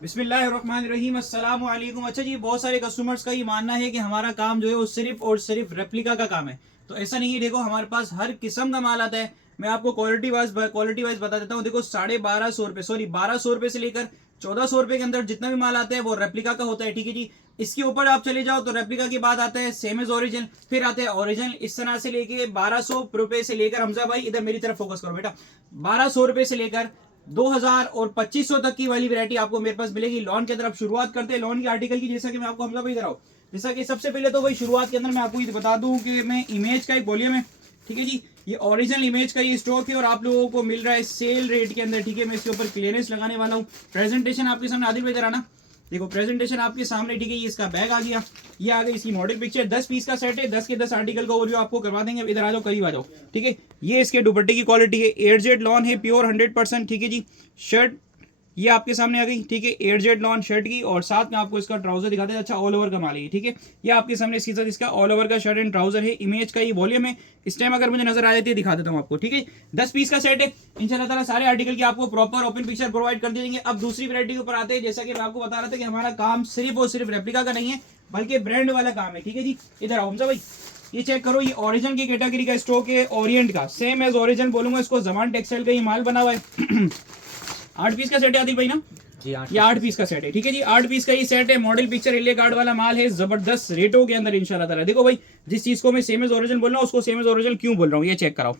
बिस्मिल्लाहिर्रहमानिर्रहीम, अस्सलाम वालेकुम। अच्छा जी, बहुत सारे कस्टमर्स का ये मानना है कि हमारा काम जो है वो सिर्फ और सिर्फ रेप्लिका का काम है। तो ऐसा नहीं है। देखो, हमारे पास हर किस्म का माल आता है। मैं आपको क्वालिटी वाइज बता देता हूँ। देखो, 1250 रुपये, सॉरी 1200 रुपये से लेकर 1400 रुपये के अंदर जितना भी माल आता है वो रेप्लिका का होता है। ठीक है जी। इसके ऊपर आप चले जाओ तो रेप्लिका के बाद आता है सेम एज ओरिजिनल, फिर आते हैं ओरिजिनल। इस तरह से लेके 1200 रुपये से लेकर, हमजा भाई इधर मेरी तरफ फोकस करो बेटा, 1200 रुपये से लेकर 2000 और 2500 तक की वाली वैरायटी आपको मेरे पास मिलेगी। लॉन के अंदर आप शुरुआत करते हैं लॉन के आर्टिकल की, जैसा कि मैं आपको हमजा भाई इधर आओ। जैसा कि सबसे पहले तो भाई शुरुआत के अंदर मैं आपको ये बता दूं कि मैं इमेज का एक वॉल्यूम है। ठीक है जी, ये ओरिजिनल इमेज का ये स्टॉक है और आप लोगों को मिल रहा है सेल रेट के अंदर। ठीक है, मैं इसके ऊपर क्लियरेंस लगाने वाला हूँ। प्रेजेंटेशन आपके सामने आदिल भाई इधर आना। देखो, प्रेजेंटेशन आपके सामने। ठीक है, ये इसका बैग आ गया, ये आ गई इसकी मॉडल पिक्चर। 10 पीस का सेट है, 10 के 10 आर्टिकल का ओवरव्यू आपको करवा देंगे। इधर आ जाओ, करीब आ जाओ। ठीक है, ये इसके दुपट्टे की क्वालिटी है, एयरजेट लॉन है, प्योर 100%। ठीक है जी। शर्ट ये आपके सामने आ गई। ठीक है, एयरजेट लॉन शर्ट की, और साथ में आपको इसका ट्राउजर दिखाते हैं। अच्छा, ऑल ओवर का माल है। ठीक है, ये आपके सामने इसके साथ इसका ऑल ओवर का शर्ट एंड ट्राउजर है। इमेज का ये वॉल्यूम है। इस टाइम अगर मुझे नजर आ जाती है दिखा देता हूँ आपको। ठीक है, 10 पीस का सेट है। इंशाल्लाह ताला सारे आर्टिकल की आपको प्रॉपर ओपन पिक्चर प्रोवाइड कर देंगे। अब दूसरी वैरायटी के ऊपर आते हैं। जैसा कि मैं आपको बता रहा था कि हमारा काम सिर्फ और सिर्फ रेप्लिका का नहीं है, बल्कि ब्रांड वाला काम है। ठीक है जी, इधर आओ हमजा भाई, ये चेक करो। ये ओरिजिनल की कैटेगरी का स्टॉक है, ओरिएंट का, सेम एज ओरिजिनल बोलूंगा इसको। जमान टेक्सटाइल का ये माल बना हुआ है। 8 पीस का सेट है आदिल भाई ना जी। ये 8 पीस का सेट है। ठीक है जी, 8 पीस का ये सेट है। मॉडल पिक्चर इले कार्ड वाला माल है, जबरदस्त रेटों के अंदर इंशाल्लाह ताला। देखो भाई, जिस चीज को मैं सेम एज ओरिजिनल बोल रहा हूँ उसको सेम एज ओरिजिनल क्यों बोल रहा हूँ, ये चेक कराओ।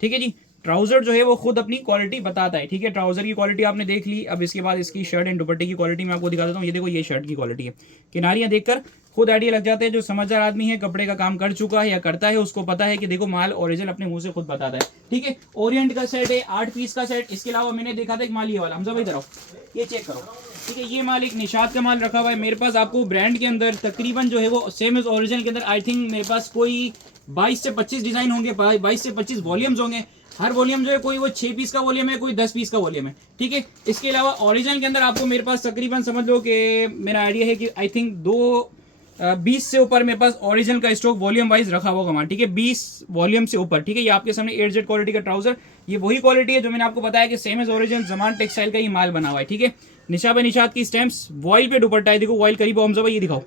ठीक है जी, ट्राउजर जो है वो खुद अपनी क्वालिटी बताता है। ठीक है, ट्राउजर की क्वालिटी आपने देख ली। अब इसके बाद इसकी शर्ट एंड दुपट्टे की क्वालिटी मैं आपको दिखा देता हूँ। ये देखो, ये शर्ट की क्वालिटी है। किनारियां देखकर खुद आइडिया लग जाते हैं। जो समझदार आदमी है, कपड़े का काम कर चुका है या करता है, उसको पता है कि देखो माल ओरिजिनल अपने मुंह से खुद बताता है। ठीक है, ओरिएंट का सेट है, 8 पीस का सेट। इसके अलावा मैंने देखा था एक माल ये वाला, हमजा भाई इधर आओ, ये चेक करो। ठीक है, ये माल एक निशात का माल रखा हुआ है मेरे पास। आपको ब्रांड के अंदर तकरीबन जो है वो सेम एज ओरिजिनल के अंदर आई थिंक मेरे पास कोई 22 से 25 डिजाइन होंगे, 22 से 25 वॉल्यूम्स होंगे। हर वॉल्यूम जो है कोई वो 6 पीस का वॉल्यूम है, कोई 10 पीस का वॉल्यूम है। ठीक है, इसके अलावा ओरिजिनल के अंदर आपको मेरे पास तकरीबन समझ लो कि मेरा आइडिया है कि आई थिंक 20 से ऊपर मेरे पास ओरिजिनल का स्टॉक वॉल्यूम वाइज रखा हुआ माल। ठीक है, 20 वॉल्यूम से ऊपर। ठीक है, ये आपके सामने एयरजेट क्वालिटी का ट्राउजर, ये वही क्वालिटी है जो मैंने आपको बताया कि same as original Zaman textile का ये माल बना हुआ है। ठीक है, निशाब निशात की स्टैम्प्स, वॉइल पे दुपट्टा है। देखो वॉइल करीब हमजा भाई, ये दिखाओ।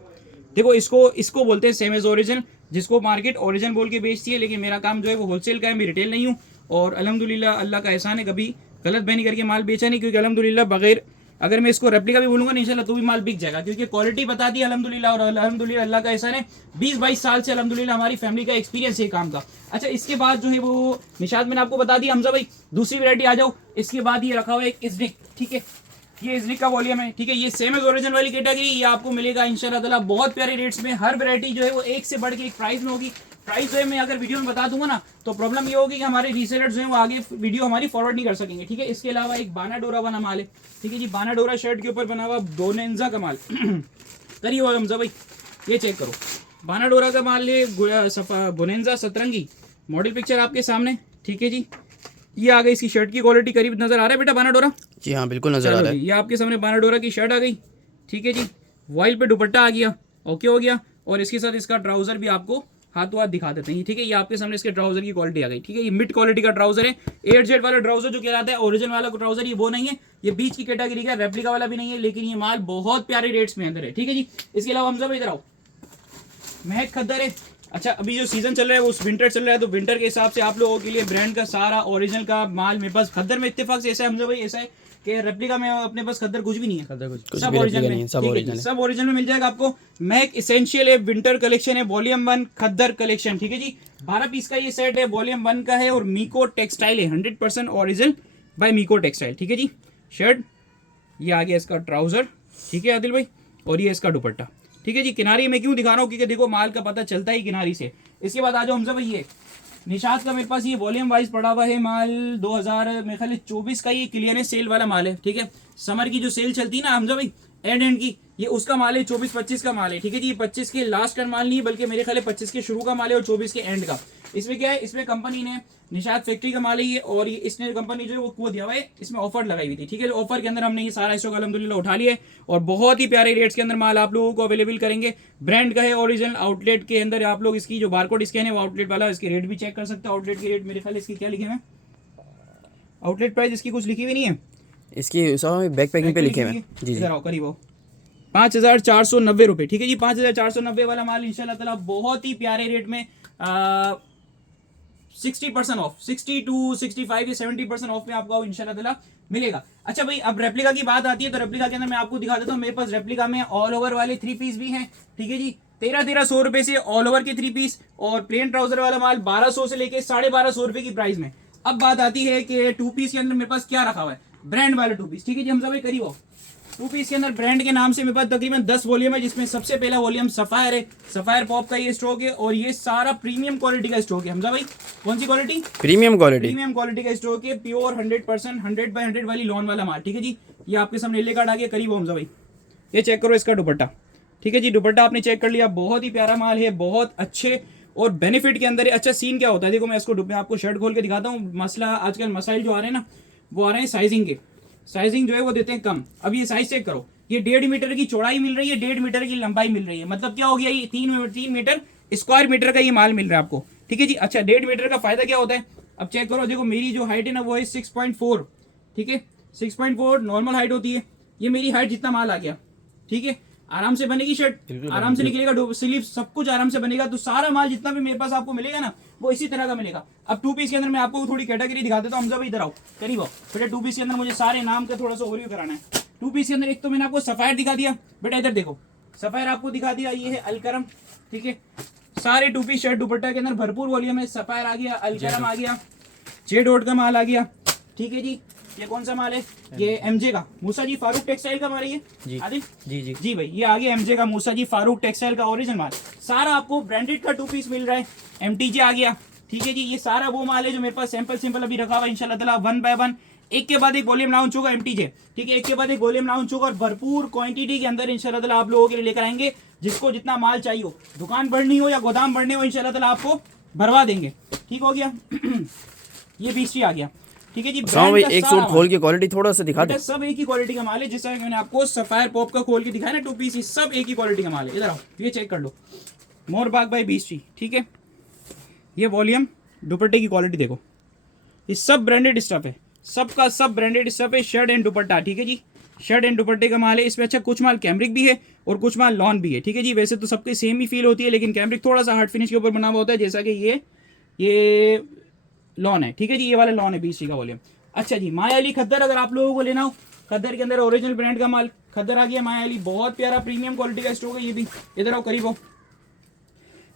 देखो, इसको इसको बोलते हैं सेम एज ओरिजिनल, जिसको मार्केट ओरिजिनल बोल के बेचती है। लेकिन मेरा काम जो है वो होलसेल का है, मैं रिटेल नहीं हूँ। और अल्हम्दुलिल्लाह अल्लाह का एहसान है, कभी गलत बहनी करके माल बेचा नहीं। क्योंकि अल्हम्दुलिल्लाह बगैर, अगर मैं इसको रेप्लिका भी बोलूंगा नहीं इंशाल्लाह तो भी माल बिक जाएगा, क्योंकि क्वालिटी बताती है अल्हम्दुलिल्लाह। और अल्हम्दुलिल्लाह अल्लाह का एहसान है, 20-22 साल से अल्हम्दुलिल्लाह हमारी फैमिली का एक्सपीरियंस है काम का। अच्छा, इसके बाद जो है वो निशात मैंने आपको बता दिया। हमजा भाई दूसरी वैरायटी आ जाओ। इसके बाद ये रखा हुआ है एक इजनिक। ठीक है, ये इजनिक का वॉल्यूम है। ठीक है, ये सेम एज ओरिजिनल वाली कैटेगरी, ये आपको मिलेगा इंशाल्लाह ताला बहुत प्यारे रेट्स में। हर वैरायटी जो है वो एक से बढ़ के एक प्राइस में होगी। प्राइस जो है मैं अगर वीडियो में बता दूंगा ना तो प्रॉब्लम ये होगी कि हमारे रीसेलर्स जो है वो आगे वीडियो हमारी फॉरवर्ड नहीं कर सकेंगे। ठीक है, इसके अलावा एक बाना डोरा बना माल है। ठीक है जी, बाना डोरा शर्ट के ऊपर बना हुआ बोनेंजा का माल। करिए हुआ हमजा भाई, ये चेक करो, बाना डोरा का माल है, बोनेंजा सतरंगी, मॉडल पिक्चर आपके सामने। ठीक है जी, ये आ गई इसकी शर्ट की क्वालिटी। करीब नजर आ रहा है बेटा बाना डोरा? जी हाँ, बिल्कुल नजर आ रहा है। ये आपके सामने बाना डोरा की शर्ट आ गई। ठीक है जी, वाइल पे दुपट्टा आ गया, ओके हो गया। और इसके साथ इसका ट्राउजर भी आपको हाथों हाथ दिखा देते हैं। ठीक है, ये आपके सामने इसके ट्राउजर की क्वालिटी आ गई। ठीक है, ये मिड क्वालिटी का ट्राउजर है। 8 वाला ट्राउजर जो कहलाता है ओरिजिनल वाला ट्राउजर, ये वो नहीं है, ये बीच की कैटेगरी का रेप्लिका वाला भी नहीं है। लेकिन ये माल बहुत प्यारे रेट्स में अंदर है। ठीक है जी, इसके अलावा हमजा भाई इधर आओ, महक खद्दर है। अच्छा, अभी जो सीजन चल रहा है उस विंटर चल रहा है, तो विंटर के हिसाब से आप लोगों के लिए ब्रांड का सारा ओरिजिनल का माल मेरे पास। खद्दर में इत्तेफाक से ऐसा है हमजा भाई, ऐसा है कि रेप्लिका में अपने पास खद्दर कुछ भी नहीं है, सब ओरिजिनल में। सब ओरिजिनल में मिल जाएगा आपको। मैक इसेंशियल है, विंटर कलेक्शन है, वॉल्यूम 1 खद्दर कलेक्शन। ठीक है जी, 12 पीस का ये सेट है, वॉल्यूम 1 का है। और मीको टेक्सटाइल है, 100% ओरिजिनल बाय मीको टेक्सटाइल। ठीक है जी, शर्ट, ये आ गया इसका ट्राउजर। ठीक है आदिल भाई, और ये इसका दुपट्टा। ठीक है जी, किनारी मैं क्यों दिखा रहा हूँ, क्योंकि देखो माल का पता चलता ही किनारी से। इसके बाद आ जाओ हमजा भाई, ये निशात का मेरे पास ये वॉल्यूम वाइज पड़ा हुआ है माल। 2000 मेरे ख्याल 24 का ये क्लियरेंस सेल वाला माल है। ठीक है, समर की जो सेल चलती है ना हमजा भाई, एंड की, ये उसका माल है। 24-25 का माल है। ठीक है जी, 25 के लास्ट का माल नहीं है, बल्कि मेरे ख्याल 25 के शुरू का माल है और 24 के एंड का। इसमें क्या है, इसमें कंपनी ने निशात फैक्ट्री का माल है ये, और ये इसने कंपनी जो है वो दिया हुआ है, इसमें ऑफर लगाई हुई थी। ठीक है, ऑफर के अंदर हमने ये सारा स्टॉक अल्हम्दुलिल्लाह उठा लिया है और बहुत ही प्यारे रेट्स के अंदर माल आप लोगों को अवेलेबल करेंगे। ब्रांड का है ओरिजिनल। आउटलेट के अंदर आप लोग इसकी जो बारकोड स्कैन है वो आउटलेट वाला, इसके रेट भी चेक कर सकते हैं। आउटलेट के रेट मेरे ख्याल इसकी क्या लिखे हुए हैं, आउटलेट प्राइस इसकी कुछ लिखी हुई नहीं है, इसकी सब बैक पैकिंग पे लिखे हुए हैं। जी जी। इधर आओ करीब आओ। 5,490 रुपये, ठीक है जी। 5,490 वाला माल इंशाल्लाह ताला बहुत ही प्यारे रेट में 60% ऑफ, 60 टू 65 या 70% ऑफ में आपको इंशाल्लाह ताला मिलेगा। अच्छा भाई, अब रेप्लिका की बात आती है तो रेप्लिका के अंदर मैं आपको दिखा देता हूँ। मेरे पास रेप्लिका में ऑल ओवर वाले 3 पीस भी हैं, ठीक है जी। 1300 रुपए से ऑल ओवर के 3 पीस और प्लेन ट्राउजर वाला माल 1200 से लेके 1250 रुपए की प्राइस में। अब बात आती है कि 2 पीस के अंदर मेरे पास क्या रखा हुआ है, ब्रांड वाले 2 पीस, ठीक है जी। हमजा भाई करीब आओ। 2 पीस के अंदर ब्रांड के नाम से मेरे पास तकरीबन 10 वॉल्यूम है, जिसमें सबसे पहला वॉल्यूम सफायर है। सफायर पॉप का ये स्टॉक है और ये सारा प्रीमियम क्वालिटी का स्टॉक है। हमजा भाई कौन सी quality? Premium quality. Premium quality का स्टॉक है, प्योर 100% 100/100 वाली लॉन वाला माल, ठीक है जी। ये आपके सामने एले कार्ड आ गया, करीब हमजा भाई ये चेक करो इसका दुपट्टा, ठीक है जी। दुपट्टा आपने चेक कर लिया, बहुत ही प्यारा माल है, बहुत अच्छे और बेनिफिट के अंदर है। अच्छा सीन क्या होता है देखो, मैं इसको आपको शर्ट खोल के दिखाता हूँ। मसला आजकल मसाइल जो आ रहे हैं ना, वो आ रहे हैं साइजिंग के। साइजिंग जो है वो देते हैं कम। अब ये साइज चेक करो, ये 1.5 मीटर की चौड़ाई मिल रही है, 1.5 मीटर की लंबाई मिल रही है। मतलब क्या हो गया, ये 3 मीटर स्क्वायर मीटर का ये माल मिल रहा है आपको, ठीक है जी। अच्छा 1.5 मीटर का फायदा क्या होता है, अब चेक करो। देखो मेरी जो हाइट है ना वो है 6.4, ठीक है। 6.4 नॉर्मल हाइट होती है। ये मेरी हाइट जितना माल आ गया, ठीक है। आराम से बनेगी शर्ट, आराम से निकलेगा, स्लीव सब कुछ आराम से बनेगा। तो सारा माल जितना भी मेरे पास आपको मिलेगा ना वो इसी तरह का मिलेगा। अब 2 पीस के अंदर मैं आपको थोड़ी कैटेगरी दिखा देता हूँ। हमजा भाई इधर आओ करीब आओ बेटा। 2 पीस के अंदर मुझे सारे नाम का थोड़ा सा ओवरव्यू कराना है। 2 पीस के अंदर एक तो मैंने आपको सफायर दिखा दिया बेटा, इधर देखो सफायर आपको दिखा दिया। ये है अलकरम, ठीक है। सारे 2 पीस शर्ट दुपट्टा के अंदर भरपूर वॉल्यूम है। सफायर आ गया, अलकरम आ गया, जे डॉट का माल आ गया, ठीक है जी। ये कौन सा माल है, ये एमजे का मूसा जी फारूक टेक्सटाइल का माल है ये आदिल जी जी जी भाई। ये आ गया एमजे का मूसा जी फारूक टेक्सटाइल का ओरिजिनल माल। सारा आपको ब्रांडेड का 2 पीस मिल रहा है। एमटीजे आ गया, ठीक है जी। ये सारा वो माल है जो मेरे पास सैंपल अभी रखा हुआ है इंशाल्लाह ताला। 1 बाय 1 एक के बाद एक वॉल्यूम लॉन्च होगा एमटीजे, ठीक है। एक के बाद एक वॉल्यूम लॉन्च होगा और भरपूर क्वांटिटी के अंदर इंशाल्लाह ताला आप लोगों के लिए लेकर आएंगे। जिसको जितना माल चाहिए हो, दुकान बढ़नी हो या गोदाम बढ़ने हो, इंशाल्लाह ताला आपको भरवा देंगे, ठीक हो गया। ये 20 आ गया, ठीक है जी। भाई एक सूट खोल के क्वालिटी थोड़ा सा दिखा दे। सब एक ही क्वालिटी का माल है, जैसा मैंने आपको सफायर पॉप का खोल के दिखाया ना 2 पीस, सब एक ही क्वालिटी का माल है। इधर आओ ये चेक कर लो, मोरबाग बाई 20, ठीक है। ये वॉल्यूम दुपट्टे की क्वालिटी देखो, ये सब ब्रांडेड स्टफ है, सबका सब ब्रांडेड स्टफ है। शर्ट एंड दुपट्टा, ठीक है जी। शर्ट एंड दुपट्टे का माल है इसमें। अच्छा कुछ माल कैमरिक भी है और कुछ माल लॉन भी है, ठीक है जी। वैसे तो सबके सेम ही फील होती है, लेकिन कैमरिक थोड़ा सा हार्ड फिनिश के ऊपर बना हुआ होता है, जैसा कि ये लॉन है, ठीक है जी। ये वाला लॉन है 20 का वॉल्यूम। अच्छा जी माया अली खद्दर, अगर आप लोगों को लेना हो खद्दर के अंदर ओरिजिनल ब्रांड का माल, खद्दर आ गया माया अली, बहुत प्यारा प्रीमियम क्वालिटी का स्टॉक है ये भी। इधर आओ करीब आओ।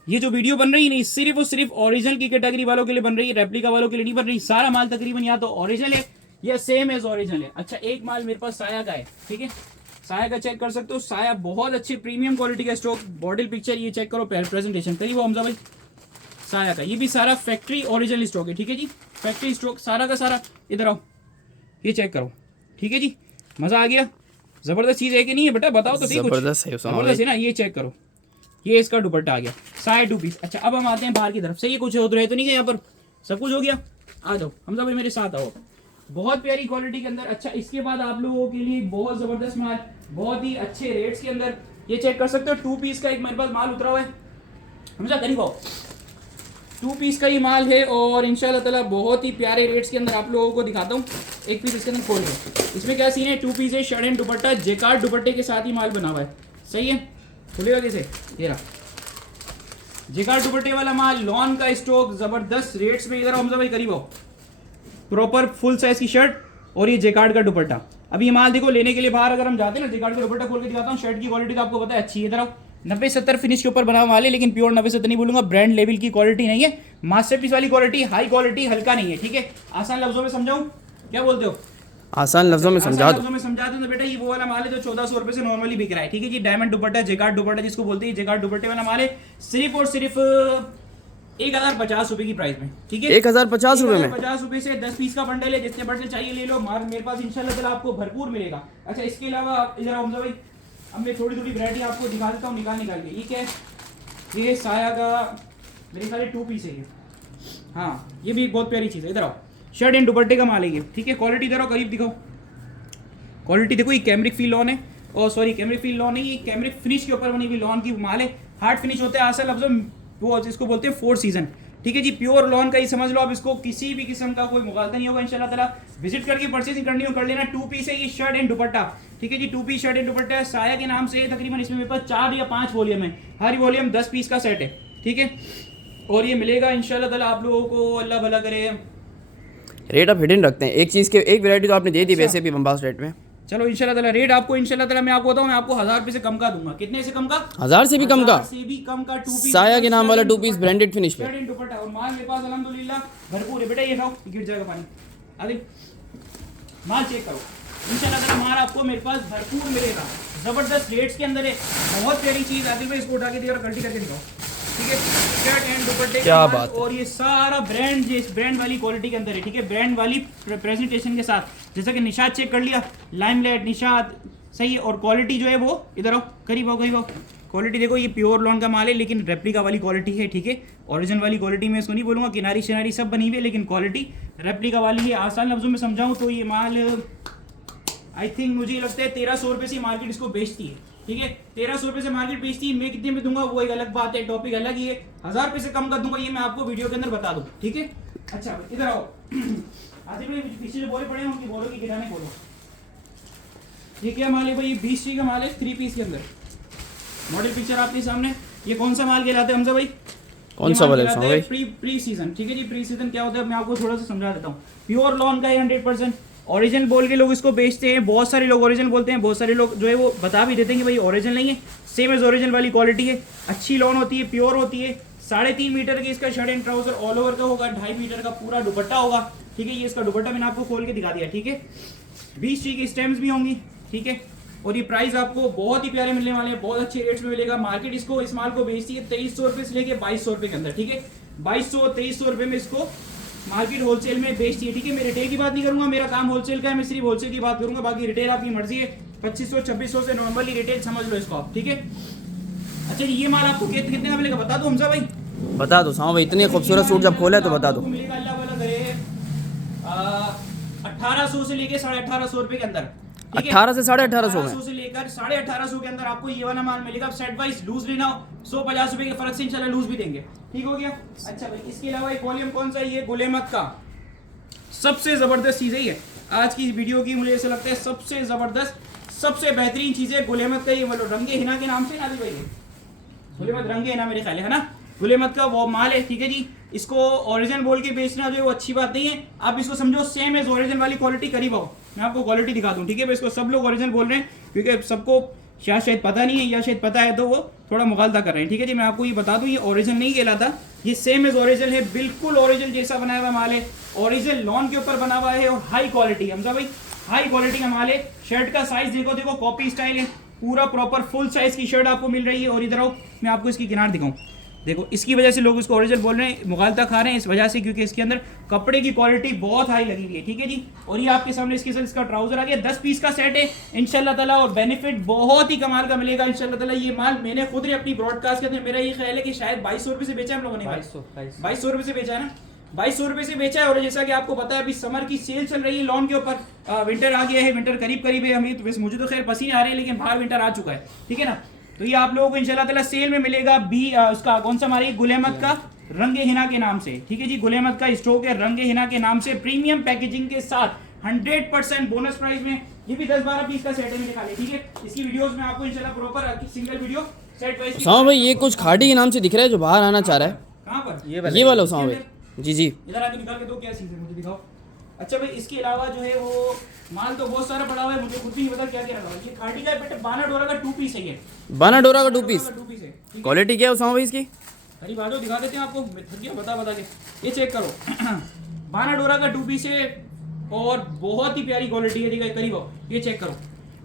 ये जो वीडियो बन रही है सिर्फ और सिर्फ ओरिजिनल की कैटेगरी वालों के लिए बन रही है, रेप्लिका वालों के लिए नहीं बन रही। सारा माल तकरीबन या तो ओरिजिनल है या सेम एज ओरिजिनल है। अच्छा एक माल मेरे पास साया का है, ठीक है। साया का चेक कर सकते हो, साया बहुत अच्छे प्रीमियम क्वालिटी का स्टॉक। बॉडी पिक्चर ये चेक करो, प्रेजेंटेशन करीब हमजा भाई। साया का ये भी सारा फैक्ट्री ओरिजिनल स्टॉक है, ठीक है जी। फैक्ट्री स्टॉक सारा का सारा। इधर आओ ये चेक करो, ठीक है जी। मजा आ गया, जबरदस्त चीज है कि नहीं है बेटा, बताओ तो सही। जबरदस्त है, जबरदस्त है ना। ये चेक करो, ये इसका दुपट्टा आ गया, साया 2 पीस। अच्छा अब हम आते हैं बाहर की तरफ से। ये कुछ हो तो रहे तो नहीं है यहाँ पर, सब कुछ हो गया। आ जाओ हमजा भाई मेरे साथ आओ, बहुत प्यारी क्वालिटी के अंदर। अच्छा इसके बाद आप लोगों के लिए बहुत जबरदस्त माल, बहुत ही अच्छे रेट्स के अंदर। ये चेक कर सकते हो 2 पीस का एक मेरे पास माल उतरा हुआ है। हमजा करीब आओ। 2 पीस का ये माल है और इंशाल्लाह ताला बहुत ही प्यारे रेट्स के अंदर आप लोगों को दिखाता हूँ। एक पीस इसके अंदर खोल के, इसमें क्या सीन है, 2 पीस है, शर्ट एंड दुपट्टा, जेकार्ड दुपट्टे के साथ ही माल बना हुआ है, सही है। खुलेगा कैसे, ये रहा जेकार्ड दुपट्टे वाला माल, लॉन का स्टॉक, जबरदस्त रेट्स में। इधर हमजा भाई करीब आओ। प्रॉपर फुल साइज की शर्ट और ये जेकार्ड का दुपट्टा। अभी ये माल देखो लेने के लिए बाहर अगर हम जाते हैं ना, जेकार्ड का दुपट्टा खोल के दिखाता हूँ। शर्ट की क्वालिटी तो आपको पता है अच्छी है। इधर आओ 90-70 फिनिश के ऊपर बना हुआ माल है, लेकिन प्योर 90-70 नहीं बोलूंगा, ब्रांड लेवल की क्वालिटी नहीं है, मास्टरपीस वाली क्वालिटी, हाई क्वालिटी, हल्का नहीं है, ठीक है। आसान लफ्जों में समझाऊं, क्या बोलते हो? आसान लफ्जों में समझा दो। समझा दूं तो बेटा ये वो वाला माल है जो 1400 रुपए से नॉर्मली बिक रहा है, ठीक है जी। डायमंड दुपट्टा, जेकार्ड दुपट्टा जिसको बोलते हैं, जेकार्ड दुपट्टे वाला माल है, सिर्फ और सिर्फ 1050 रुपए की प्राइस में, ठीक है। 1050 रुपए में 50 रुपए से 10 पीस का बंडल है, जितने बंडल चाहिए ले लो। माल मेरे पास इंशाल्लाह ताला आपको भरपूर मिलेगा। अच्छा इसके अलावा इधर हमजा भाई, अब मैं थोड़ी थोड़ी वैरायटी आपको दिखा देता हूँ निकाल के। ये क्या है, ये साया का मेरे ख्याल 2 पीस है ये, हाँ ये भी एक बहुत प्यारी चीज़ है। इधर आओ, शर्ट एंड दुपट्टे का माल है ये, ठीक है। क्वालिटी इधर आओ करीब दिखाओ, क्वालिटी देखो। ये कैमरिक फील लॉन है, और सॉरी कैमरिक फील लॉन नहीं, ये कैमरिक फिनिश के ऊपर बनी हुई लॉन की माल है। हार्ड फिनिश होता है, आसान लफ्जों वो इसको बोलते हैं 4 सीजन, ठीक है जी। प्योर लॉन का ही समझ लो आप इसको, किसी भी किस्म का कोई मुगालता नहीं होगा इंशाल्लाह ताला। विजिट करके परचेसिंग करनी हो कर लेना। 2 पीस है ये शर्ट एंड दुपट्टा, ठीक है जी। 2 पीस शर्ट एंड दुपट्टा है, साया के नाम से। तकरीबन इसमें मेरे पास 4 या 5 वॉल्यूम है, हर वॉल्यूम 10 पीस का सेट है, ठीक है। और ये मिलेगा इंशाल्लाह ताला आप लोगों को, अल्लाह भला करे। रेट आप हिडन रखते हैं, एक चीज़ के एक वैरायटी तो आपने दे दी वैसे भी बम्बास रेट में। चलो इंशाल्लाह ताला रेट आपको इंशाल्लाह ताला मैं आपको बताऊं, मैं आपको 1000 रुपये से कम का दूंगा। कितने से कम का? 1000 से भी कम का। 1000 से भी कम का 2 पीस साया के नाम वाला 2 पीस ब्रांडेड फिनिश पे। शर्ट एंड दुपट्टा और माल मेरे पास अल्हम्दुलिल्लाह भरपूर है। बेटा ये खाओ, गिर जाएगा पानी। अरे माल चेक करो, इंशाल्लाह ताला माल आपको मेरे पास भरपूर मिलेगा, जबरदस्त रेट्स के अंदर है। बहुत प्यारी चीज। आदिल भाई इसको उठा के दिखा, कल्टी करके दिखाओ, ठीक है। शर्ट एंड दुपट्टे क्या का बात है। और ये सारा ब्रांड जिस ब्रांड वाली क्वालिटी के अंदर है, ठीक है। ब्रांड वाली प्रेजेंटेशन के साथ, जैसा कि निशाद चेक कर लिया, लाइमलाइट निशाद सही है। और क्वालिटी जो है वो इधर आओ, करीब आओ, करीब आओ। क्वालिटी देखो, ये प्योर लॉन का माल है, लेकिन रेप्लिका वाली क्वालिटी है, ठीक है। ओरिजिनल वाली क्वालिटी में इसको नहीं बोलूँगा, किनारी शिनारी सब बनी हुई है, लेकिन क्वालिटी रेप्लिका वाली है। आसान लफ्जों में समझाऊँ तो ये माल आई थिंक मुझे लगता है 1300 रुपये से मार्केट इसको बेचती है, ठीक है। 1300 रुपये से मार्केट बेचती है, मैं कितने में दूंगा वो एक अलग बात है, टॉपिक अलग ही है। 1000 रुपये से कम कर दूंगा, ये मैं आपको वीडियो के अंदर बता दूँ, ठीक है। अच्छा इधर आओ। आसिफ भाई पीछे जो बोले पड़े हैं उनकी बोलो की गिराने बोलो। ये क्या माल है भाई? ये 20 का माल है, 3 पीस के अंदर। मॉडल पिक्चर आपके सामने। ये कौन सा माल कहलाते हैं हमजा भाई? कौन सा वाला है भाई? प्री सीजन, ठीक है जी। प्री सीजन क्या होता है मैं आपको थोड़ा सा समझा देता हूँ। प्योर लॉन का है, 100% ओरिजिनल बोल के लोग इसको बेचते हैं। बहुत सारे लोग ओरिजिनल बोलते हैं, बहुत सारे लोग जो है वो बता भी देते हैं कि भाई ओरिजिनल नहीं है, सेम एज ओरिजिनल वाली क्वालिटी है। अच्छी लॉन होती है, प्योर होती है। 3.5 मीटर की इसका shirt and trouser all over का होगा, 2.5 मीटर का पूरा दुपट्टा होगा, ठीक है। ये इसका दुपट्टा मैंने आपको खोल के दिखा दिया, ठीक है। 20 की स्टेम्स भी होंगी, ठीक है। और ये प्राइस आपको बहुत ही प्यारे मिलने वाले हैं, बहुत अच्छे रेट्स में मिलेगा। मार्केट इसको इस माल को बेचती है 2300 रुपये से लेके 2200 रुपये के अंदर, ठीक है। 2200-2300 रुपये में इसको मार्केट होलसेल में बेचती है, ठीक है। मैं रिटेल की बात नहीं करूंगा, मेरा काम होलसेल का है, मैं सिर्फ होलसेल की बात करूंगा। बाकी रिटेल आपकी मर्जी है, 2500-2600 से नॉर्मली रिटेल समझ लो इसको आप, ठीक है। अच्छा ये माल आपको कितने का मिलेगा बता दो हमजा भाई? बता दो साहब भाई, इतने खूबसूरत सूट जब खोला है तो बता दो। मिलेगा अल्लाह वाला करे 1800 से लेके 1850 रुपये के अंदर, 18 से 1850 में, 1800 से लेकर 1850 के अंदर आपको ये वाला माल मिलेगा। सेट वाइज लूज लेना हो 150 रुपए के फर्क से इंशाल्लाह लूज भी देंगे, ठीक हो गया। अच्छा भाई इसके अलावा एक वॉल्यूम कौन सा है? ये गुलेमत का सबसे जबरदस्त चीज है ये आज की वीडियो की, मुझे ऐसा लगता है सबसे जबरदस्त सबसे बेहतरीन चीज है गुलेमत का। ये मतलब रंगे हिना के नाम से ना भाई, गुलेमत रंगे हिना मेरे ख्याल है ना, गुलेमत का वो माल है, ठीक है जी। इसको ओरिजिनल बोल के बेचना जो है वो अच्छी बात नहीं है। आप इसको समझो सेम एज ओरिजिनल वाली क्वालिटी करीब आओ, मैं आपको क्वालिटी दिखा दूं, ठीक है। इसको सब लोग ओरिजिनल बोल रहे हैं क्योंकि सबको शायद पता नहीं है, या शायद पता है तो वो थोड़ा मुगालता कर रहे हैं, ठीक है जी। मैं आपको ये बता दूं, ये ओरिजिनल नहीं कहलाता, ये सेम एज ओरिजिनल है, बिल्कुल ओरिजिनल जैसा बनाया हुआ माल है। ओरिजिनल लॉन के ऊपर बना हुआ है और हाई क्वालिटी, हमजा भाई हाई क्वालिटी का माल है। शर्ट का साइज देखो, देखो कॉपी स्टाइल है, पूरा प्रॉपर फुल साइज की शर्ट आपको मिल रही है। और इधर आओ मैं आपको इसकी किनार दिखाऊं, देखो इसकी वजह से लोग इसको ओरिजिनल बोल रहे हैं, मुगालता खा रहे हैं इस वजह से, क्योंकि इसके अंदर कपड़े की क्वालिटी बहुत हाई लगी हुई है, ठीक है जी। और ये आपके सामने इसके साथ इसका ट्राउजर आ गया, 10 पीस का सेट है इंशाल्लाह ताला, और बेनिफिट बहुत ही कमाल का मिलेगा इंशाल्लाह ताला। ये माल मैंने खुद ही अपनी ब्रॉडकास्ट के अंदर, मेरा ये ख्याल है कि शायद 2200 रुपये से बेचा है हम लोगों ने, 2200 रुपये से बेचा है ना, 2200 रुपये से बेचा है। और जैसा कि आपको पता है अभी समर की सेल चल रही है लॉन के ऊपर, विंटर आ गया है, विंटर करीब है। हमें तो मुझे तो खैर पसीने आ रहे हैं, लेकिन बाहर विंटर आ चुका है, ठीक है ना। तो ये आप लोगों को इंशाल्लाह ताला सेल में मिलेगा। उसका कौन सा हमारी गुलेमत का रंगे हिना के नाम से, ठीक है जी। गुलेमत का स्टॉक है रंगे हिना के नाम से, प्रीमियम पैकेजिंग के साथ 100% बोनस प्राइस में। ये भी 10-12 पीस का सेट है मेरे ख्याल, ठीक है। इसकी वीडियोस में आपको इंशाल्लाह proper single video set wise. साहब भाई ये कुछ खाड़ी के नाम से दिख रहा है जो बाहर आना चाह रहा है, कहां पर? ये वाला साहब भाई, जी जी इधर आके निकाल के दो, क्या चीज है मुझे दिखाओ। अच्छा भाई इसके अलावा जो है वो माल तो बहुत सारा पड़ा हुआ है, मुझे खुद भी नहीं पता क्या क्या रखा है। ये खाटी का बेटे बाना डोरा का 2 पीस है, ये बाना डोरा का 2 पीस। 2 पीस है, ठीक है। क्वालिटी क्या है साहब भाई इसकी? करीब आ जाओ दिखा देते हैं आपको, मैं थक गया बता के। ये चेक करो बाना डोरा का 2 पीस है और बहुत ही प्यारी क्वालिटी है, ठीक है। करीब आओ, ये चेक करो,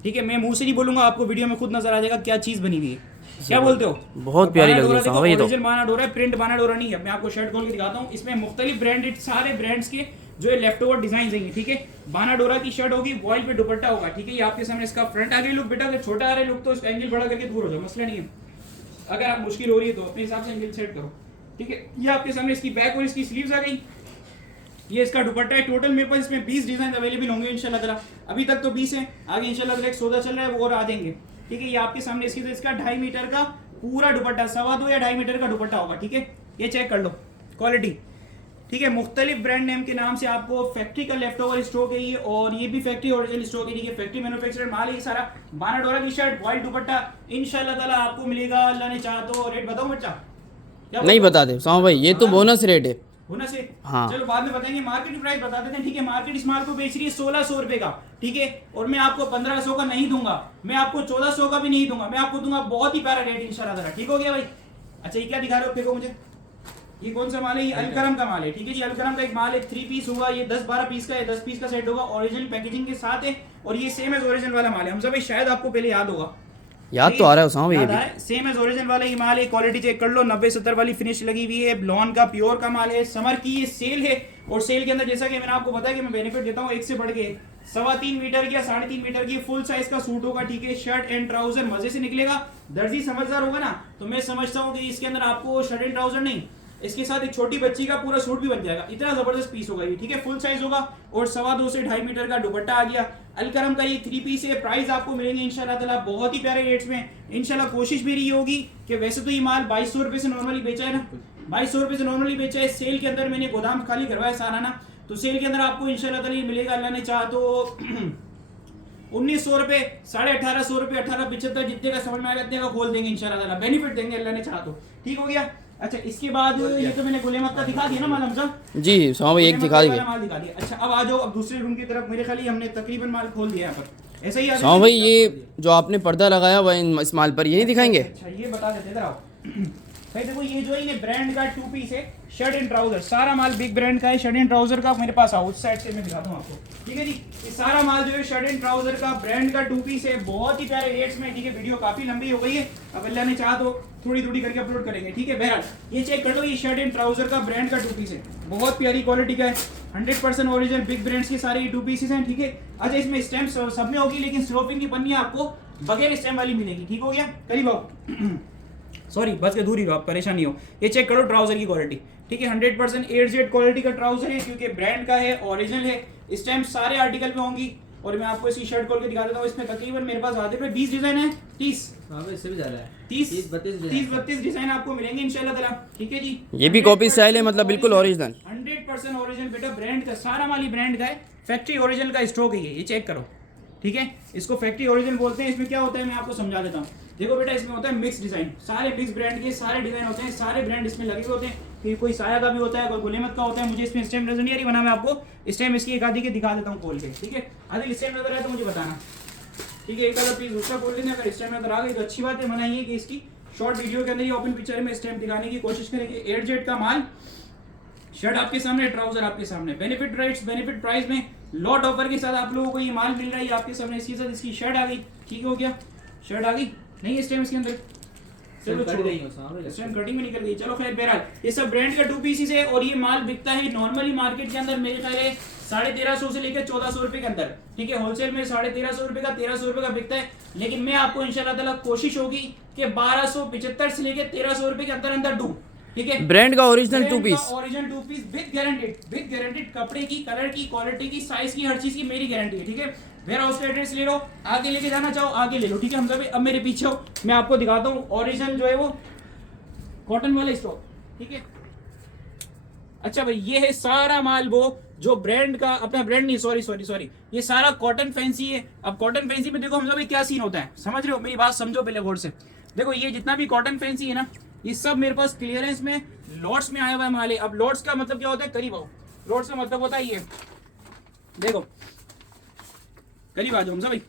ठीक है। मैं मुंह से नहीं बोलूंगा, आपको वीडियो में खुद नजर आ जाएगा क्या चीज बनी हुई है। क्या बोलते हो? बहुत प्यारी लग रही है साहब भाई। तो ओरिजिनल बाना डोरा है, प्रिंट बाना डोरा नहीं है। मैं आपको शर्ट खोल के दिखाता हूँ, इसमें मुख्तलिफ ब्रांडेड सारे ब्रांड्स के जो है लेफ्ट ओवर डिजाइन देंगे, ठीक है। बाना डोरा की शर्ट होगी, वॉइल पे दुपट्टा होगा, ठीक है। ये आपके सामने इसका फ्रंट आगे लुक, बेटा अगर छोटा आ रहा है लुक तो इसका एंगल बड़ा करके दूर हो जाओ, मसला नहीं है। अगर आप मुश्किल हो रही है तो अपने हिसाब से एंगल सेट करो, ठीक है। ये आपके सामने इसकी बैक और इसकी स्लीव्स आ गई, ये इसका दुपट्टा है। टोटल मेरे पास इसमें 20 डिजाइन अवेलेबल होंगे इंशाल्लाह ताला। अभी तक तो 20 है, आगे इंशाल्लाह ताला एक सौदा चल रहा है वो और आ देंगे, ठीक है। ये आपके सामने इसका 2.5 मीटर का पूरा दुपट्टा, 2.25 या 2.5 मीटर का दुपट्टा होगा, ठीक है। ये चेक कर लो क्वालिटी, ठीक है, मुख्तलिफ ब्रांड नेम के नाम से आपको फैक्ट्री का लेफ्ट ओवर स्टॉक है ये, और ये भी फैक्ट्री ओरिजिनल स्टॉक है। ठीक है, फैक्ट्री मैन्युफैक्चर्ड माल है ये सारा। बाना डोरा की शर्ट, वाइट दुपट्टा इंशाल्लाह ताला आपको मिलेगा, अल्लाह ने चाहा तो। रेट बताओ बच्चा? क्या नहीं बता दे सामा भाई, ये तो बोनस रेट है। होना से हाँ। चलो बाद में बताएंगे, मार्केट प्राइस बता देते हैं। ठीक है, मार्केट इस माल को बेच रही है 1600 रुपए का। ठीक है, और मैं आपको 1500 का नहीं दूंगा, मैं आपको 1400 का भी नहीं दूंगा, मैं आपको दूंगा बहुत ही प्यारा रेट इंशाल्लाह ताला। ठीक हो गया भाई? अच्छा ये क्या दिखा रहे हो, देखो मुझे ये कौन सा माल है? ये अलकरम का माल है। ठीक है जी, अलकरम का एक माल है, 3 पीस होगा ये, 10-12 पीस का है, 10 पीस का सेट होगा, ओरिजिनल पैकेजिंग के साथ है, और ये सेम एज ओरिजिनल वाला माल है। हमजा भाई शायद आपको पहले याद होगा, याद तो आ रहा है सामा भाई, ये भी सेम एज ओरिजिनल वाला ही माल है। क्वालिटी चेक कर लो, 90-70 वाली फिनिश लगी हुई है, ब्लॉन का प्योर का माल है। समर की ये सेल है, और सेल के अंदर जैसा कि मैंने आपको बताया कि मैं बेनिफिट देता हूँ एक से बढ़ के 3.25 मीटर की या 3.5 मीटर की फुल साइज का सूट होगा। ठीक है, शर्ट एंड ट्राउजर मजे से निकलेगा। दर्जी समझदार होगा ना, तो मैं समझता हूँ कि इसके अंदर आपको शर्ट एंड ट्राउजर नहीं, इसके साथ एक छोटी बच्ची का पूरा सूट भी बन जाएगा। इतना जबरदस्त पीस होगा ये। ठीक है, फुल साइज होगा, और 2.25 से 2.5 मीटर का दुपट्टा आ गया। अलकरम का ये 3 पीस है। प्राइस आपको मिलेंगे इंशाल्लाह ताला बहुत ही प्यारे रेट्स में। इंशाल्लाह कोशिश मेरी ये होगी कि वैसे तो ये माल 2200 रुपए से नॉर्मली बेचा है ना, 2200 रुपए से नॉर्मली बेचा है। सेल के अंदर मैंने गोदाम खाली करवाया सारा ना, तो सेल के अंदर आपको इंशाल्लाह ताला ये मिलेगा, अल्लाह ने चाहा तो 1900 रुपए, 1850 रुपए, 1875, जितने का समझ में आएगा इतने का खोल देंगे इंशाल्लाह ताला, बेनिफिट देंगे अल्लाह ने चाहा तो। ठीक हो गया? अच्छा इसके बाद ये तो मैंने गुलेमत का दिखा दिया ना माल हमजा जी सामा भाई, एक दिखा दिए माल दिखा दिया। अच्छा अब आ जाओ अब दूसरे रूम की तरफ। मेरे ख्याल हमने तकरीबन माल खोल दिया यहाँ पर, ऐसा ही सामा भाई, ये जो आपने पर्दा लगाया हुआ है इस माल पर, ये नहीं दिखाएंगे? अच्छा ये बता देते इधर आओ भाई। देखो ये जो है ये ब्रांड का 2 पीस है, शर्ट एंड ट्राउजर, सारा माल बिग ब्रांड का है। शर्ट एंड ट्राउजर का मेरे पास आओ, उस साइड से मैं दिखाता हूँ आपको। ठीक है जी, ये सारा माल जो है शर्ट एंड ट्राउजर का ब्रांड का 2 पीस है, बहुत ही प्यारे रेट्स में। ठीक है, वीडियो काफी लंबी हो गई है, अब अल्लाह ने चाहा तो थोड़ी थोड़ी करके अपलोड करेंगे। ठीक है, बहरहाल ये चेक कर लो, ये शर्ट एंड ट्राउजर का ब्रांड का 2 पीस है, बहुत प्यारी क्वालिटी का है, 100% ओरिजिनल बिग ब्रांड्स के सारे ये 2 पीसेस हैं। ठीक है, अच्छा इसमें स्टैम्प सब में होगी, लेकिन स्लोपिंग की पन्नी आपको बगैर स्टैम्प वाली मिलेगी। ठीक हो गया? करीब आओ सॉरी बस के दूर ही रहो आप, परेशान नहीं हो। ये चेक करो ट्राउजर की क्वालिटी। ठीक है, 100% A-Z क्वालिटी का ट्राउजर है, क्योंकि ब्रांड का है, ओरिजिनल है। स्टैम्प सारे आर्टिकल पे होंगी, और मैं आपको इसकी शर्ट खोल के दिखा देता हूँ। इसमें तकरीबन मेरे पास आधे पे 20 डिजाइन है, 30 इससे भी ज्यादा है, 30-32 डिजाइन आपको मिलेंगे इंशाल्लाह ताला। ठीक है जी, ये भी कॉपी स्टाइल है, मतलब बिल्कुल ओरिजिनल, 100% ओरिजिनल बेटा, ब्रांड का सारा माल ही ब्रांड का है, फैक्ट्री ओरिजिनल का स्टॉक है ये चेक करो। ठीक है, इसको फैक्ट्री ओरिजिनल बोलते हैं। इसमें क्या होता है मैं आपको समझा देता हूँ। देखो बेटा, इसमें होता है मिक्स डिजाइन, सारे मिक्स ब्रांड के सारे डिजाइन होते हैं, सारे ब्रांड इसमें लगे हुए होते हैं। फिर कोई साया का भी होता है, कोई गुलेमत का होता है। मुझे इसमें स्टैम्प नजर नहीं आ रही, बना मैं आपको स्टैम्प इसकी एक आधी के दिखा देता हूँ खोल के। ठीक है, आधी स्टैम्प नजर आए तो मुझे बताना। ठीक है, एक आधा पीस दूसरा खोल लेना, अगर स्टैम्प नजर आ गई तो अच्छी बात है, मना ये कि इसकी शॉर्ट वीडियो के अंदर ही ओपन पिक्चर में स्टैम्प दिखाने की कोशिश करेंगे। A-Z का माल, शर्ट आपके सामने, ट्राउजर आपके सामने, बेनिफिट रेट्स बेनिफिट प्राइस में लॉट ऑफर के साथ आप लोगों को ये माल मिल रहा है आपके सामने। इसके साथ इसकी शर्ट आ गई। ठीक हो गया? शर्ट आ गई नहीं है स्टैम्प इसके अंदर, चलो स्टैम्प कटिंग में निकल गई। चलो खैर बहरहाल ये सब ब्रांड का 2 पीसेस है, और ये माल बिकता है नॉर्मली मार्केट के अंदर मेरे ख्याल है 1350 से लेकर 1400 रुपए के अंदर। ठीक है, होलसेल में 1350 रुपए का 1300 रुपए का बिकता है, लेकिन मैं आपको इंशाल्लाह ताला कोशिश होगी कि 1275 से लेकर 1300 रुपए के अंदर अंदर दूं। ठीक है, ब्रांड का original 2 piece, original 2 piece with guaranteed कपड़े की, कलर की, क्वालिटी की, साइज की, हर चीज की मेरी गारंटी है। ठीक है, वेयर हाउस का एड्रेस ले लो, आगे लेके जाना चाहो आगे ले लो। ठीक है, हम सभी अब मेरे पीछे हो, मैं आपको दिखाता हूँ ओरिजिनल जो है वो कॉटन वाला स्टॉक। ठीक है, अच्छा भाई ये है सारा माल वो जो ब्रांड का, अपना ब्रांड नहीं, सॉरी ये सारा कॉटन फैंसी है। अब कॉटन फैंसी में देखो हम सभी क्या सीन होता है, समझ रहे हो? मेरी बात समझो पहले गौर से। देखो ये जितना भी कॉटन फैंसी है ना, ये सब मेरे पास क्लियरेंस में लॉट्स में आया हुआ है माल है। अब लॉट्स का मतलब क्या होता है, करीब आओ, लॉट्स का मतलब होता है ये देखो, करीब आ जाओ हमजा भाई,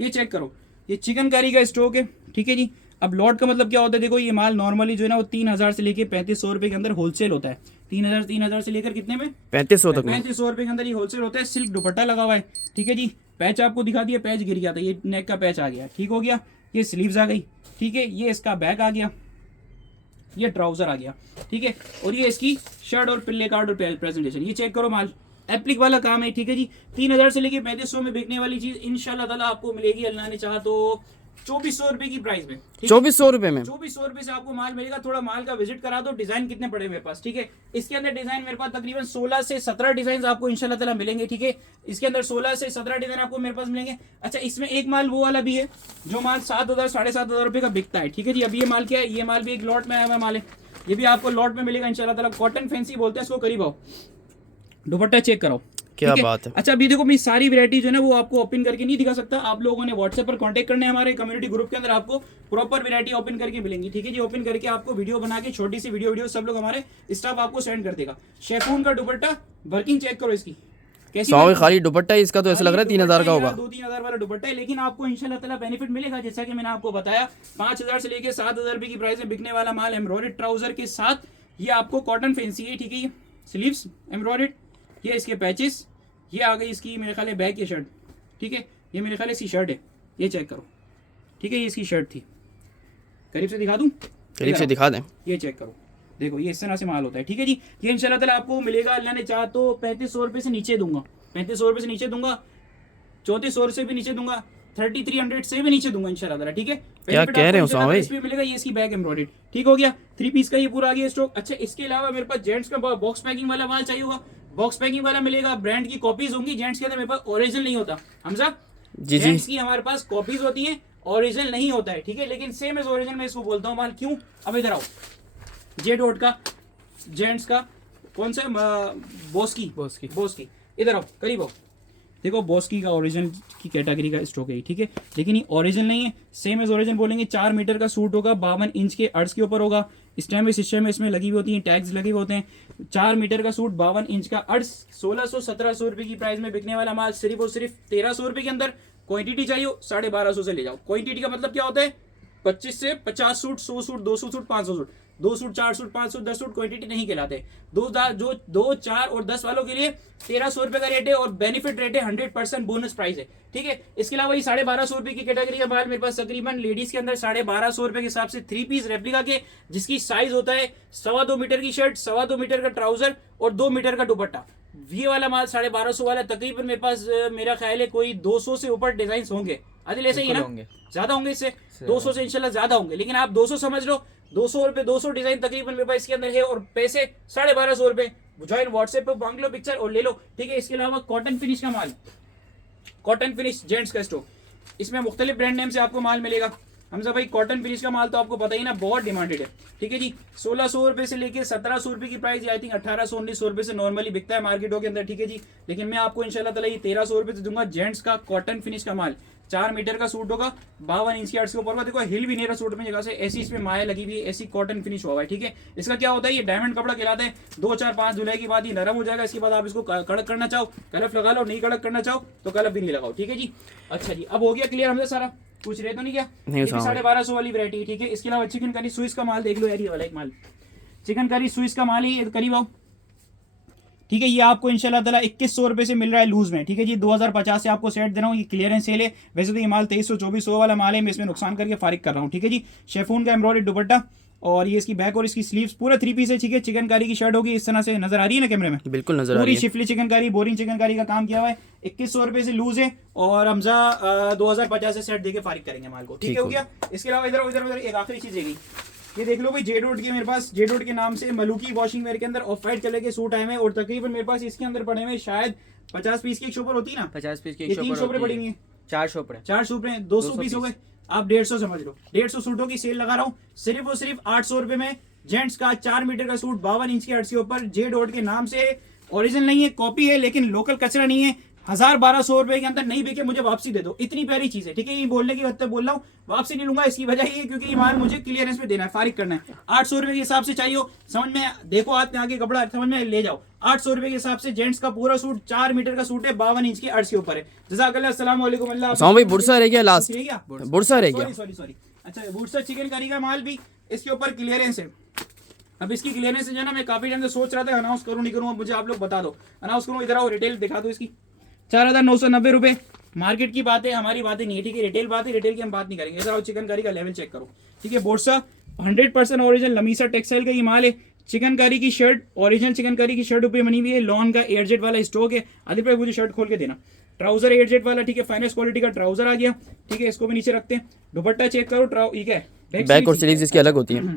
ये चेक करो, ये चिकनकारी का स्टॉक है। ठीक है जी, अब लॉट का मतलब क्या होता है, देखो ये माल नॉर्मली जो है ना वो 3000 से लेकर 3500 रुपए के अंदर होलसेल होता है। 3000 से लेकर कितने में, 3500 तक में, 3500 रुपए के अंदर ये होलसेल होता है। सिल्क दुपट्टा लगा हुआ है। ठीक है जी, पैच आपको दिखा दिया, पैच गिर गया था, ये नेक का पैच आ गया। ठीक हो गया, ये स्लीव्स आ गई। ठीक है, ये इसका बैक आ गया, ये ट्राउजर आ गया। ठीक है, और ये इसकी शर्ट और पिल्ले कार्ड और प्रेजेंटेशन, ये चेक करो माल एप्लिक वाला काम है। ठीक है जी, 3000 से लेके 3500 में बिकने वाली चीज इंशाल्लाह ताला आपको मिलेगी अल्लाह ने चाहा तो 2400 रुपए की प्राइस में। 2400 रुपए में, 2400 रुपए से आपको माल मिलेगा। थोड़ा माल का विजिट करा दो, डिजाइन कितने पड़े मेरे पास। ठीक है, इसके अंदर डिजाइन मेरे पास तकरीबन 16 से 17 डिजाइन आपको इंशाल्लाह ताला मिलेंगे। ठीक है, इसके अंदर 16 से 17 डिजाइन आपको मेरे पास मिलेंगे। अच्छा, इसमें एक माल वो वाला भी है जो माल 7000 7500 रुपए का बिकता है। ठीक है जी, अब ये माल क्या है, ये माल भी एक लॉट में आया हुआ माल है। ये भी आपको लॉट में मिलेगा इंशाल्लाह ताला, कॉटन फैंसी बोलते हैं इसको। करीब आओ, दुपट्टा चेक करो, क्या ठीक बात है। अच्छा अभी देखो मैं सारी वैरायटी जो है ना वो आपको ओपन करके नहीं दिखा सकता, आप लोगों ने व्हाट्सएप पर कांटेक्ट करना है, हमारे कम्युनिटी ग्रुप के अंदर आपको प्रॉपर वैरायटी ओपन करके मिलेंगी, ठीक है जी। ओपन करके आपको वीडियो बना के छोटी सी वीडियो सब लोग हमारे स्टाफ आपको सेंड कर देगा। शेफून का दुपट्टा वर्किंग चेक करो इसकी कैसी सौ खाली दुपट्टा है इसका, तो ऐसा लग रहा है 3000 का होगा। 2-3 हज़ार वाला दुपट्टा है, लेकिन आपको इंशाल्लाह ताला बेनिफिट मिलेगा। जैसा कि मैंने आपको बताया 5000 से लेके 7000 रुपए की प्राइस में बिकने वाला माल एम्ब्रॉयडर्ड ट्राउजर के साथ, ये आपको कॉटन फैंसी है, ठीक है। स्लीव्स एम्ब्रॉयडर्ड, ये इसके पैचेस, ये आ गई इसकी मेरे ख्याल है बैक की शर्ट, ठीक है। ये मेरे ख्याल है इसकी शर्ट है, ये चेक करो, ठीक है। ये इसकी शर्ट थी, करीब से दिखा दूं, करीब से दिखा दें, ये चेक करो, देखो ये इस तरह से माल होता है, ठीक है जी। ये इंशाल्लाह ताला आपको मिलेगा, अल्लाह ने चाहा तो 3500 रुपये से नीचे दूंगा, 3500 रुपये से नीचे दूंगा, 3400 से भी नीचे दूंगा, 3300 से भी नीचे दूंगा इंशाल्लाह ताला, ठीक है। क्या कह रहे हो उसामा भाई? इस पे मिलेगा ये इसकी बैक एम्ब्रॉयडर्ड, ठीक हो गया। 3 पीस का ये पूरा आ गया स्टॉक। अच्छा इसके अलावा मेरे पास जेंट्स का बॉक्स पैकिंग वाला माल चाहिए होगा, बॉक्स पैकिंग वाला मिलेगा, ब्रांड की कॉपीज होंगी। जेंट्स के अंदर मेरे पास ओरिजिनल नहीं होता, हमजा जी जी, जेंट्स की हमारे पास कॉपीज होती हैं, ओरिजिनल नहीं होता है, ठीक है। लेकिन सेम एज ओरिजिनल मैं इसको बोलता हूँ माल, क्यों? अब इधर आओ, जे डॉट का जेंट्स का कौन सा बॉस की इधर आओ, करीब आओ, देखो बॉस्की का ओरिजिनल की कैटेगरी का स्टॉक है, ठीक है। लेकिन ये ओरिजिनल नहीं है, सेम एज ओरिजिनल बोलेंगे। 4 मीटर का सूट होगा, 52 इंच के अर्ज के ऊपर होगा, स्टैम्प सिस्टम में इसमें लगी हुई होती है, टैग्स लगे हुए होते हैं। 4 मीटर का सूट, 52 इंच का अर्ज, 1600-1700 रुपये की प्राइस में बिकने वाला माल सिर्फ और सिर्फ 1300 रुपये के अंदर। क्वांटिटी चाहिए 1250 से ले जाओ। क्वांटिटी का मतलब क्या होता है? 25 से 50 suit, 100 suit, 200 suit, 500 suit, 2 suit, 4 suit, 5 suit, 10 suit quantity नहीं कहलाते। 2, 4 और 10 वालों के लिए 1300 रुपए का रेट है और बेनिफिट रेट है, 100% बोनस प्राइस है, ठीक है। इसके अलावा ये 1250 रुपए की कैटेगरी का माल मेरे पास तकरीबन लेडीज के अंदर 1250 रुपए के हिसाब से 3 पीस रेप्लिका के, जिसकी साइज होता है 2.25 मीटर की शर्ट, 2.25 मीटर का ट्राउजर और 2 मीटर का दुपट्टा। ये वाला माल 1250 वाला तकरीबन मेरे पास मेरा ख्याल है कोई 200 से ऊपर डिजाइन होंगे। आदिल ऐसे ही ना, ज्यादा होंगे इससे, 200 से इंशाल्लाह ज्यादा होंगे, लेकिन आप 200 समझ लो। 200 रुपए 200 डिजाइन तकरीबन मेरे पास इसके अंदर है और पैसे 1250 रुपए। ज्वाइन व्हाट्सएप पे मांग लो पिक्चर और ले लो, ठीक है। इसके अलावा कॉटन फिनिश का माल, कॉटन फिनिश जेंट्स का स्टॉक, इसमें मुख्तलिफ ब्रांड नेम से आपको माल मिलेगा। हमजा भाई कॉटन फिनिश का माल तो आपको पता ही ना, बहुत डिमांडेड है, ठीक है जी। 1600 रुपए से लेके 1700 रुपए की प्राइस, आई थिंक 1800-1900 रुपए से नॉर्मली बिकता है मार्केटों के अंदर, ठीक है जी। लेकिन मैं आपको इंशाल्लाह ताला ये 1300 रुपए से दूंगा। जेंट्स का कॉटन फिनिश का माल, 4 मीटर का सूट होगा, 52 इंच की अर्ज के ऊपर होगा। देखो हिल भी नहीं रहा सूट में जगह से, ऐसी इसमें माया लगी हुई है, ऐसी कॉटन फिनिश हुआ है, ठीक है। इसका क्या होता है, ये डायमंड कपड़ा कहलाता है। 2, 4, 5 धुलाई के बाद ये नरम हो जाएगा। इसके बाद आप इसको कड़क करना चाहो कलफ लगा लो, नहीं कड़क करना चाहो तो कलफ भी नहीं लगाओ, ठीक है जी। अच्छा जी, अब हो गया क्लियर हमसे सारा, कुछ रहे तो नहीं क्या? 1250 वाली वैरायटी, ठीक है। इसके अलावा चिकन करी स्विस का माल देख लो यार, ये वाला एक माल चिकन करी स्विस का माल है, करीब आओ, ठीक है। ये आपको इंशाल्लाह ताला 2100 रुपए से मिल रहा है लूज में, ठीक है जी। 2050 से आपको सेट दे रहा हूँ, ये क्लियरेंस सेल है। वैसे तो ये माल 2300-2400 वाला माल है, मैं इसमें नुकसान करके फारिग कर रहा हूँ, ठीक है जी। शेफून का एम्ब्रॉयडर्ड दुपट्टा और ये इसकी बैक और इसकी स्लीव्स पूरा 3 पीस है, ठीक है। चिकनकारी की शर्ट होगी, इस तरह से नजर आ रही है ना कैमरे में, बिल्कुल नजर आ रही है। शिफली चिकनकारी, बोरिंग चिकनकारी का काम किया हुआ है। 2100 रुपए से लूज है और हमजा 2050 से सेट देके फारिग करेंगे माल को, ठीक है, हो गया। इसके अलावा इधर एक आखिरी चीज है, ये देख लो भाई, जे डॉट के मेरे पास, जे डॉट के नाम से मलूकी वॉशिंग वेयर के अंदर ऑफ वाइट कलर के सूट आए हैं और तकरीबन मेरे पास इसके अंदर पड़े हुए शायद 50 पीस की एक शॉपर होती है ना, 50 पीस की ये 3 शॉपरें पड़ी हुई हैं, 4 शॉपरें, 4 शॉपरें, 200 पीस हो गए, आप 150 समझ लो। 150 सूटों की सेल लगा रहा हूँ सिर्फ और सिर्फ 800 रुपए में। जेंट्स का 4 मीटर का सूट, 52 इंच के अर्ज के ऊपर, जे डॉट के नाम से, ओरिजिनल नहीं है, कॉपी है, लेकिन लोकल कचरा नहीं है। 1000-1200 रुपए के अंदर नहीं बिके, मुझे वापसी दे दो, इतनी प्यारी चीज है, ठीक है। ये बोलने की वक्त बोल रहा हूँ, वापसी नहीं लूंगा। इसकी वजह ये क्योंकि ये माल मुझे क्लियरेंस में देना है, फारिग करना है। 800 रुपए के हिसाब से चाहिए, समझ में देखो, हाथ में आगे कपड़ा समझ में ले जाओ। 800 रुपए के हिसाब से जेंट्स का पूरा सूट, 4 मीटर का सूट है, 52 इंच के अर्ज के ऊपर है। जज़ाकल्लाह, अस्सलाम वालेकुम। अल्लाह भाई बुरसा रह गया, लास्ट बुरसा रह गया, सॉरी। अच्छा, बुरसा चिकन करी का माल भी इसके ऊपर क्लियरेंस है। अब इसकी क्लियरेंस जो है ना, मैं काफी टाइम से सोच रहा था अनाउंस करूं नहीं करूं, मुझे आप लोग बता दो, अनाउंस करूं। इधर आओ, रिटेल दिखा दो इसकी, 4990 रुपए। मार्केट की बात है, हमारी बातें नहीं है, ठीक है। रिटेल बात है, रिटेल की हम बात नहीं करेंगे। इधर आओ, चिकनकारी का लेवल चेक करो, ठीक है। बोर्सा 100% ओरिजिनल लमीसा टेक्सटाइल का ये माल है। चिकनकारी की शर्ट, ओरिजिनल चिकनकारी की शर्ट ऊपर बनी हुई है, लॉन का एयरजेट वाला स्टॉक है। आदिल भाई मुझे शर्ट खोल के देना, ट्राउजर एयरजेट वाला, ठीक है। फाइनेंस क्वालिटी का ट्राउजर आ गया, ठीक है। इसको भी नीचे रखते हैं। दुपट्टा चेक करो, ठीक है, बैक और स्लीव्स इसकी अलग होती है।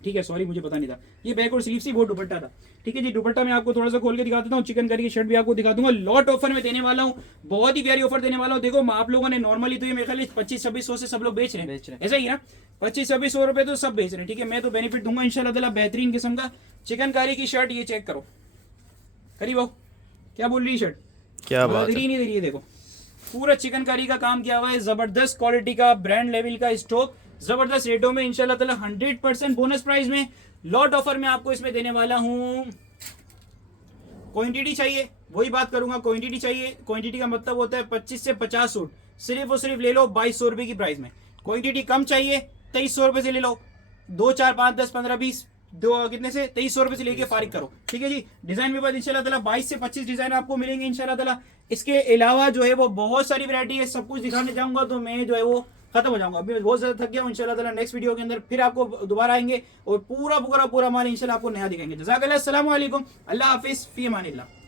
ठीक है, सॉरी मुझे पता नहीं था। ये बैक और स्लीव से वो दुपट्टा था। ठीक है जी, दुपट्टा मैं आपको थोड़ा सा खोल के दिखा देता हूँ। चिकनकारी की शर्ट भी आपको दिखा दूंगा। लॉट ऑफर में देने वाला हूँ, बहुत ही प्यारी ऑफर देने वाला हूँ। देखो आप लोगों ने नॉर्मली तो ये मेरे ख्याल 25-2600 से सब लोग बेच रहे हैं, ऐसा ही है ना, 25-2600 रुपए तो सब बेच रहे हैं। ठीक है, मैं तो बेनिफिट दूंगा इंशाल्लाह ताला, बेहतरीन किस्म का चिकनकारी की शर्ट। ये चेक करो, करीब आओ, क्या बोल रही है शर्ट, क्या बात है। नहीं दे रही है। देखो पूरा चिकनकारी का काम किया हुआ है, जबरदस्त क्वालिटी का, ब्रांड लेवल का स्टॉक, जबरदस्त रेटों में इंशाल्लाह ताला, 100% बोनस प्राइस में, लॉट ऑफर में आपको इसमें देने वाला हूं। क्वांटिटी चाहिए, वही बात करूंगा, क्वांटिटी चाहिए। क्वांटिटी का मतलब होता है 25 से 50 सूट, सिर्फ और सिर्फ ले लो 2200 रुपए की प्राइस में। क्वांटिटी कम चाहिए 2300 रुपए से ले लो, 2 4 5 10 15 20 दो कितने से 2300 रुपए से लेके फारिग करो। ठीक है जी, डिजाइन में बाद इंशाल्लाह ताला 22 से 25 डिजाइन आपको मिलेंगे इंशाल्लाह ताला। इसके अलावा जो है वो बहुत सारी वैरायटी है, सब कुछ दिखाने जाऊंगा तो मैं जो है वो खत्म हो जाऊंगा। अभी मैं बहुत ज्यादा थक गया हूँ। इंशाल्लाह ताला नेक्स्ट वीडियो के अंदर फिर आपको दोबारा आएंगे और पूरा माल इंशाल्लाह आपको नया दिखाएंगे। जज़ाकल्लाह, अस्सलाम वालेकुम, अल्लाह हाफिज, फी अमानिल्लाह।